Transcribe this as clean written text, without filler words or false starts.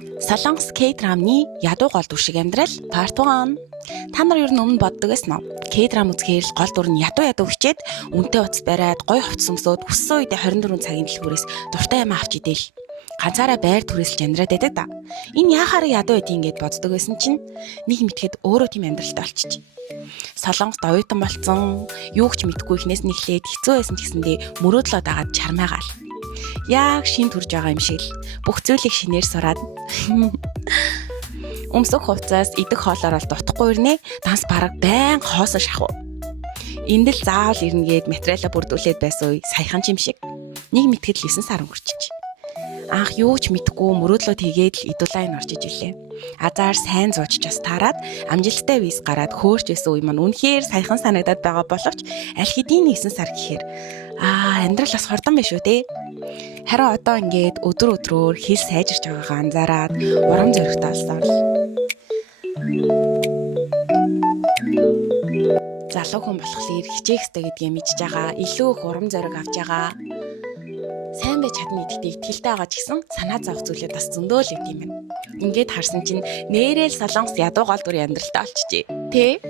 Солонгос K-драмны ядуу гол дүр шиг амьдрал part 1. Та нар ер нь өмнө боддог байсан уу? K-драм үзэхээр л гол дүр нь ядуу хичээд үнэтэй утас бариад гоё хувцас өмсөөд хүссэн үедээ 24 цагийн дэлгүүрээс дуртай юм авч идэл. Ганцаараа байр түрээсэлж амьдраад байдаг да. Энэ яахаар ядуу байдгийг гээд боддог байсан чинь нэг мэтгэд өөрөө тийм амьдралтай болчих. Солонгост оюутан болцсон, юу ч мэдгүй ихнээс нь эхлээд хэцүү байсан гэсэндээ мөрөөдлөө дагаад чармаагаал. Яг шин төрж байгаа юм шиг л бүх зүйлийг шинээр сураад өмсөх хувцас идэх хоолоор л дутхгүй ирнэ. Данс бараг байн хоосон шахав. Энд л заавал ирнэгээд материалаа бүрдүүлээд байсан үе саяхан юм шиг. Нэг мэтгэл 9 сар өнгөрчих. Анх юу ч мэдгүй мөрөөдлөө тэгээд л идулайн орж ижлээ. Азар сайн зууч час таарад амжилттай виз гараад хөөрч байсан үе маань үнэхээр саяхан санагдаад байгаа боловч аль хэдийн 9 сар гэхээр амьдрал бас хурдан биш үү те. Харин одоо ингээд өдөр өдрөөр хэл сайжирч байгаагаа анзаараад урам зоригтой болсон. Залуу хүн болохоор хичээх ёстой гэдгийг мэдж байгаа, илүү их урам зориг авч байгаа. Сайн байж чадна гэдэгт итгэлтэй байгаа ч гэсэн санаа зовх зүйлүүд бас зөндөө л идэм байна. Ингээд харсан чинь нээрэл солонгос ядуу гол дүрийн амьдралтай болчихжээ. Тэ?